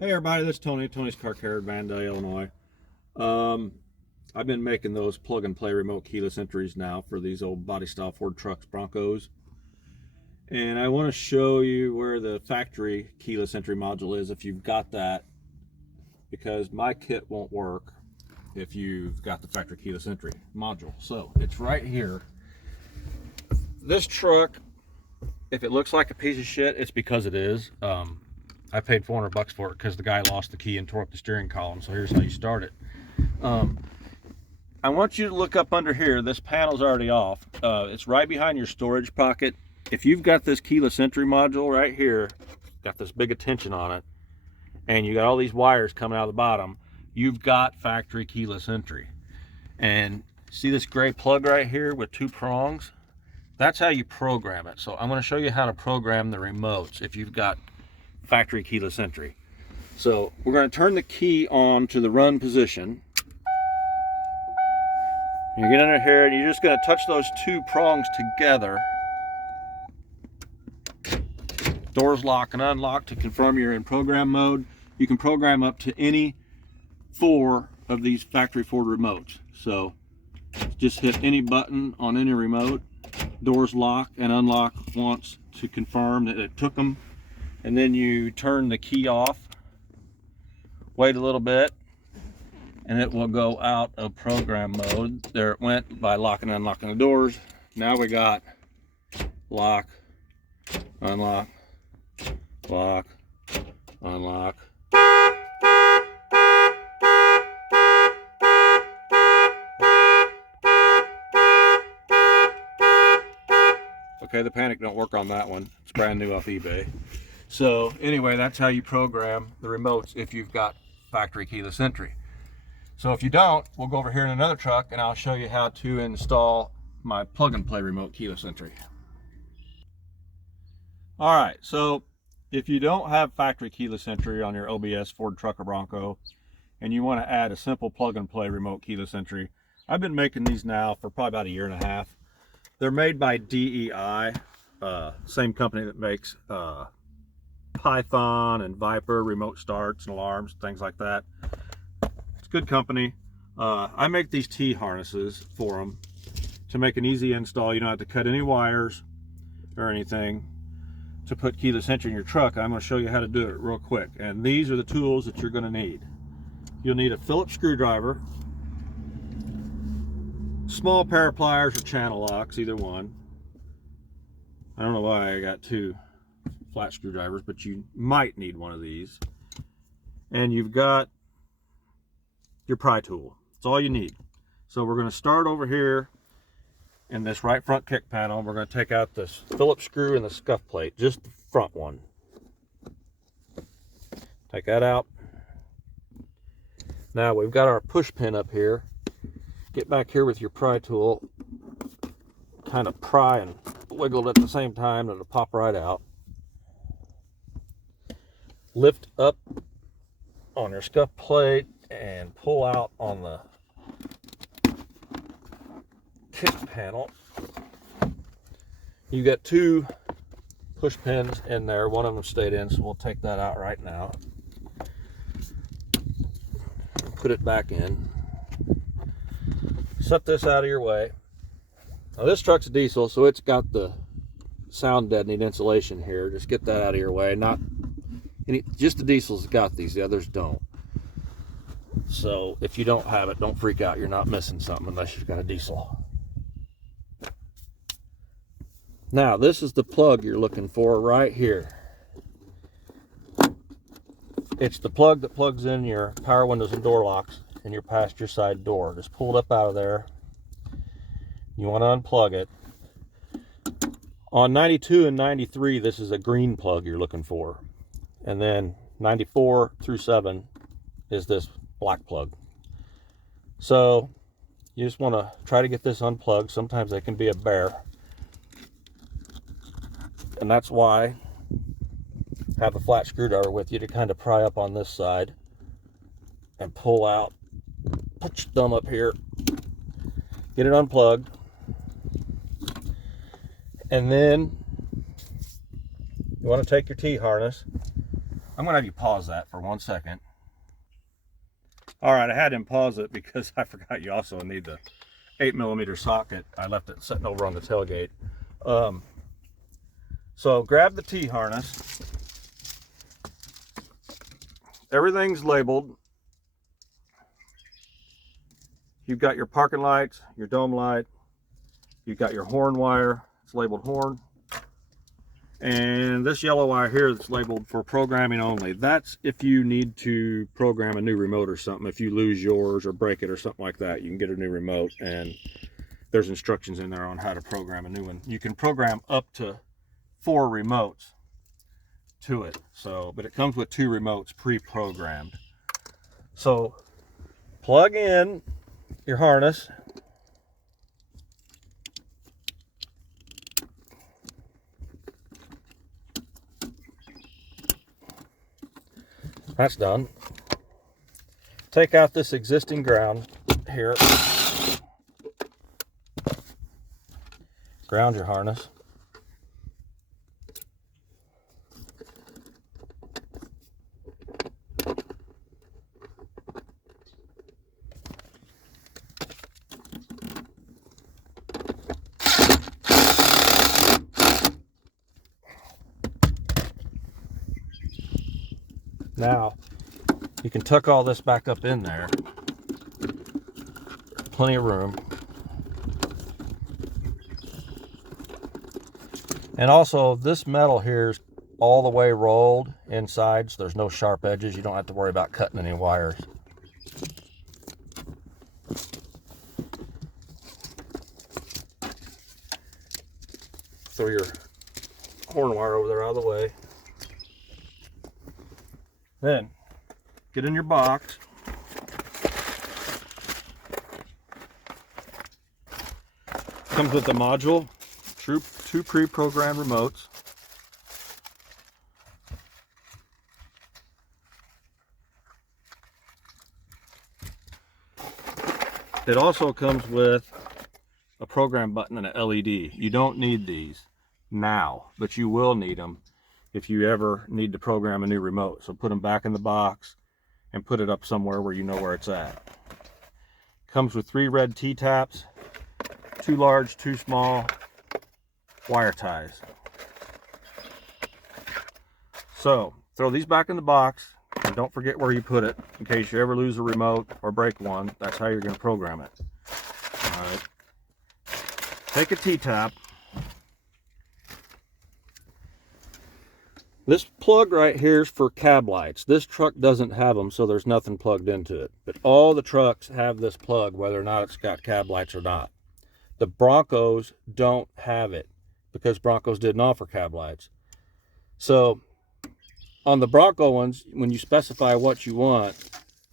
Hey everybody, this is Tony's Car Care in Vandale, Illinois. I've been making those plug and play remote keyless entries now for these old body style Ford trucks, Broncos. And I want to show you where the factory keyless entry module is if you've got that, because my kit won't work if you've got the factory keyless entry module. So it's right here. This truck, if it looks like a piece of shit, it's because it is. I paid $400 for it because the guy lost the key and tore up the steering column. So here's how you start it. I want you to look up under here. This panel's already off. It's right behind your storage pocket. If you've got this keyless entry module right here, got this big attention on it, and you got all these wires coming out of the bottom, you've got factory keyless entry. And see this gray plug right here with two prongs? That's how you program it. So I'm going to show you how to program the remotes if you've got factory keyless entry. So we're going to turn the key on to the run position. You get under here and you're just going to touch those two prongs together. Doors lock and unlock to confirm you're in program mode. You can program up to any 4 of these factory Ford remotes. So just hit any button on any remote. Doors lock and unlock once to confirm that it took them. And then you turn the key off, wait a little bit, and it will go out of program mode. There it went by locking and unlocking the doors. Now we got lock, unlock, lock, unlock. Okay, the panic don't work on that one. It's brand new off eBay. So anyway, that's how you program the remotes if you've got factory keyless entry. So if you don't, we'll go over here in another truck and I'll show you how to install my plug and play remote keyless entry. All right, so if you don't have factory keyless entry on your OBS Ford truck or Bronco and you want to add a simple plug and play remote keyless entry, I've been making these now for probably about 1.5 years. They're made by DEI, same company that makes Python and Viper remote starts and alarms, things like that. It's good company. I make these T-harnesses for them to make an easy install. You don't have to cut any wires or anything to put keyless entry in your truck. I'm going to show you how to do it real quick. And these are the tools that you're going to need. You'll need a Phillips screwdriver, small pair of pliers or channel locks, either one. I don't know why I got 2 flat screwdrivers, but you might need one of these. And you've got your pry tool. That's all you need. So we're going to start over here in this right front kick panel. We're going to take out this Phillips screw and the scuff plate, just the front one. Take that out. Now we've got our push pin up here. Get back here with your pry tool, kind of pry and wiggle it at the same time, and it'll pop right out. Lift up on your scuff plate and pull out on the kick panel. You got 2 push pins in there. One of them stayed in, so we'll take that out right now. Put it back in. Set this out of your way. Now this truck's a diesel, so it's got the sound deadening insulation here. Just get that out of your way. Not any, just the diesels got these, the others don't. So if you don't have it, don't freak out. You're not missing something unless you've got a diesel. Now this is the plug you're looking for right here. It's the plug that plugs in your power windows and door locks in your passenger side door. Just pull it up out of there. You want to unplug it. On 92 and 93, this is a green plug you're looking for. And then 94 through 7 is this black plug. So you just want to try to get this unplugged. Sometimes they can be a bear. And that's why have a flat screwdriver with you to kind of pry up on this side and pull out. Put your thumb up here, get it unplugged, and then you want to take your T-harness I'm gonna have you pause that for 1 second. All right, I had him pause it because I forgot you also need the 8mm socket. I left it sitting over on the tailgate. So grab the T-harness. Everything's labeled. You've got your parking lights, your dome light. You've got your horn wire. It's labeled horn. And this yellow wire here that's labeled for programming only. That's if you need to program a new remote or something. If you lose yours or break it or something like that, you can get a new remote, and there's instructions in there on how to program a new one. You can program up to 4 remotes to it. So, but it comes with 2 remotes pre-programmed. So plug in your harness. That's done. Take out this existing ground here. Ground your harness. Now, you can tuck all this back up in there. Plenty of room. And also, this metal here is all the way rolled inside, so there's no sharp edges. You don't have to worry about cutting any wires. Throw your horn wire over there out of the way. Then, get in your box. Comes with the module, 2 pre-programmed remotes. It also comes with a program button and an LED. You don't need these now, but you will need them if you ever need to program a new remote. So put them back in the box and put it up somewhere where you know where it's at. Comes with 3 red T-taps, 2 large, 2 small wire ties. So throw these back in the box and don't forget where you put it in case you ever lose a remote or break one. That's how you're going to program it. All right. Take a T-tap. This plug right here is for cab lights. This truck doesn't have them, so there's nothing plugged into it. But all the trucks have this plug, whether or not it's got cab lights or not. The Broncos don't have it because Broncos didn't offer cab lights. So on the Bronco ones, when you specify what you want,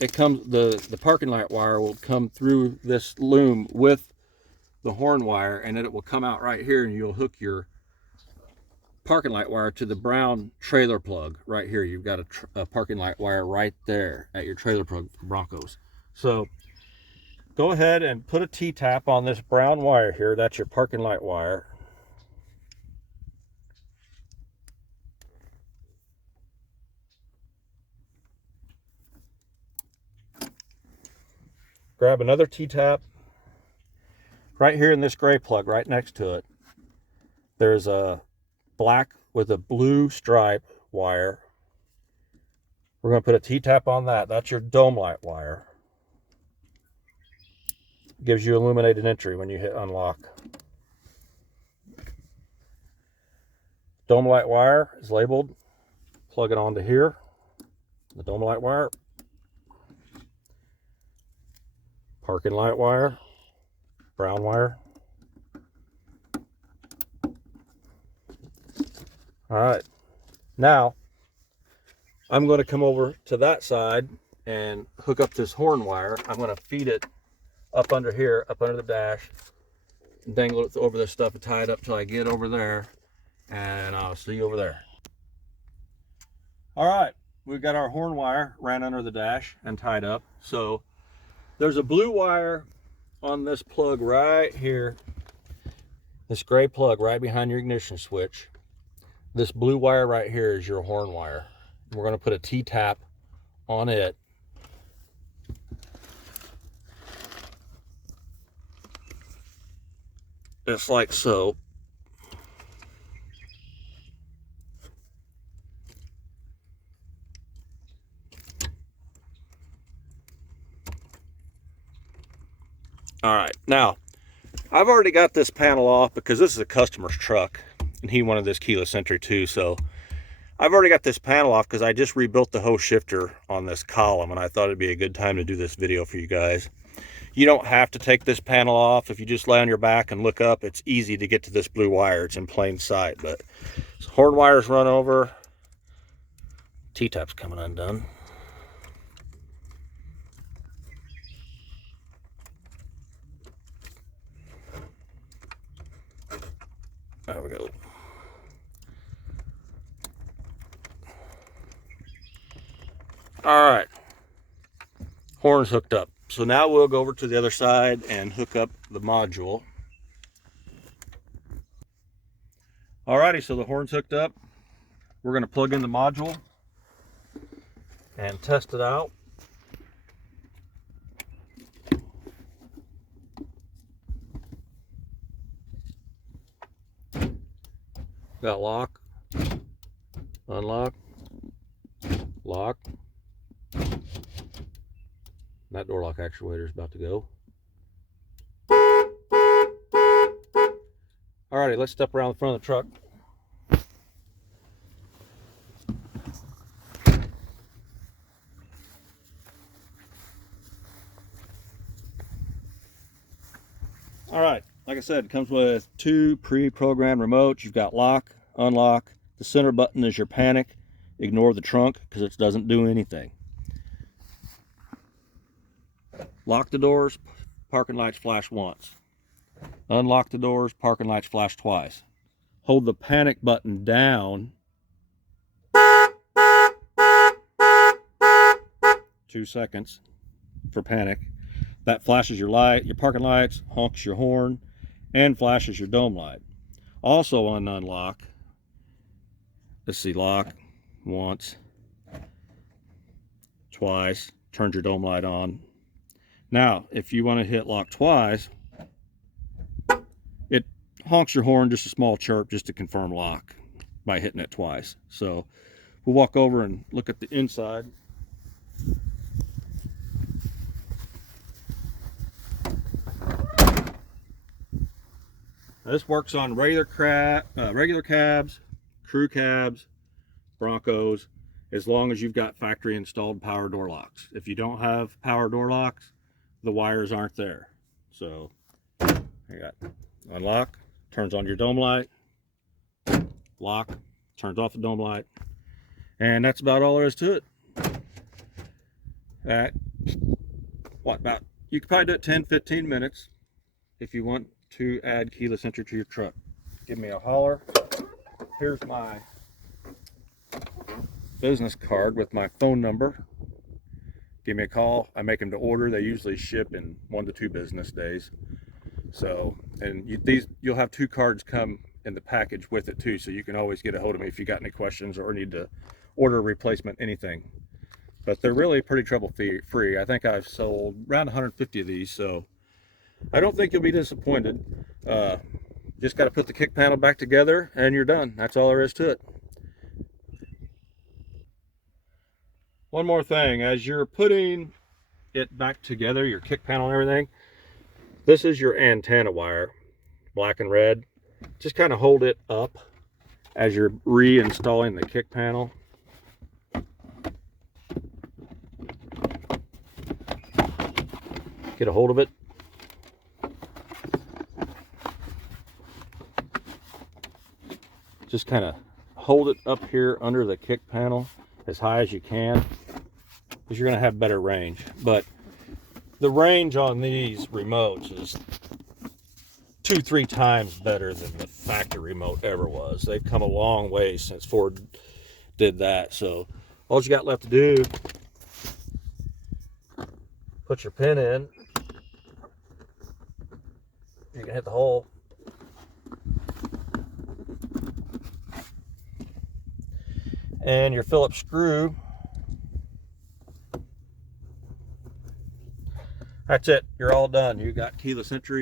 it comes, the parking light wire will come through this loom with the horn wire, and then it will come out right here, and you'll hook your parking light wire to the brown trailer plug right here. You've got a parking light wire right there at your trailer plug for Broncos. So go ahead and put a T-tap on this brown wire here. That's your parking light wire. Grab another T-tap. Right here in this gray plug right next to it, there's a black with a blue stripe wire. We're going to put a T-tap on that. That's your dome light wire. Gives you illuminated entry when you hit unlock. Dome light wire is labeled. Plug it onto here. The dome light wire. Parking light wire. Brown wire. All right. Now, I'm going to come over to that side and hook up this horn wire. I'm going to feed it up under here, up under the dash, and dangle it over this stuff and tie it up till I get over there, and I'll see you over there. All right, we've got our horn wire ran under the dash and tied up. So there's a blue wire on this plug right here, this gray plug right behind your ignition switch. This blue wire right here is your horn wire. We're going to put a T-tap on it. Just like so. All right, now I've already got this panel off because this is a customer's truck and he wanted this keyless entry too. So I've already got this panel off because I just rebuilt the hose shifter on this column and I thought it'd be a good time to do this video for you guys. You don't have to take this panel off. If you just lay on your back and look up, it's easy to get to this blue wire. It's in plain sight, but horn wires run over. T-tap's coming undone. There we go. All right, horn's hooked up. So now we'll go over to the other side and hook up the module. Alrighty, so the horn's hooked up. We're going to plug in the module and test it out. Got lock, unlock, lock. That door lock actuator is about to go. Alrighty, let's step around the front of the truck. Alright, like I said, it comes with 2 pre-programmed remotes. You've got lock, unlock. The center button is your panic. Ignore the trunk because it doesn't do anything. Lock the doors, parking lights flash once. Unlock the doors, parking lights flash twice. Hold the panic button down 2 seconds for panic. That flashes your light, your parking lights, honks your horn, and flashes your dome light. Also on unlock, let's see, lock once, twice, turns your dome light on. Now, if you want to hit lock twice, it honks your horn, just a small chirp, just to confirm lock by hitting it twice. So we'll walk over and look at the inside. Now, this works on regular cabs, crew cabs, Broncos, as long as you've got factory installed power door locks. If you don't have power door locks, the wires aren't there. So you got unlock, turns on your dome light, lock, turns off the dome light, and that's about all there is to it. You could probably do it 10-15 minutes if you want to add keyless entry to your truck. Give me a holler. Here's my business card with my phone number. Give me a call. I make them to order. They usually ship in 1 to 2 business days. So, and you'll have 2 cards come in the package with it too, so you can always get a hold of me if you got any questions or need to order a replacement, anything. But they're really pretty trouble free. I think I've sold around 150 of these, so I don't think you'll be disappointed. Just got to put the kick panel back together and you're done. That's all there is to it. One more thing, as you're putting it back together, your kick panel and everything, this is your antenna wire, black and red. Just kind of hold it up as you're reinstalling the kick panel. Get a hold of it. Just kind of hold it up here under the kick panel as high as you can, because you're going to have better range. But the range on these remotes is 2-3 times better than the factory remote ever was. They've come a long way since Ford did that. So all you got left to do, put your pin in. You can hit the hole. and your Phillips screw. That's it. You're all done. You got keyless entry.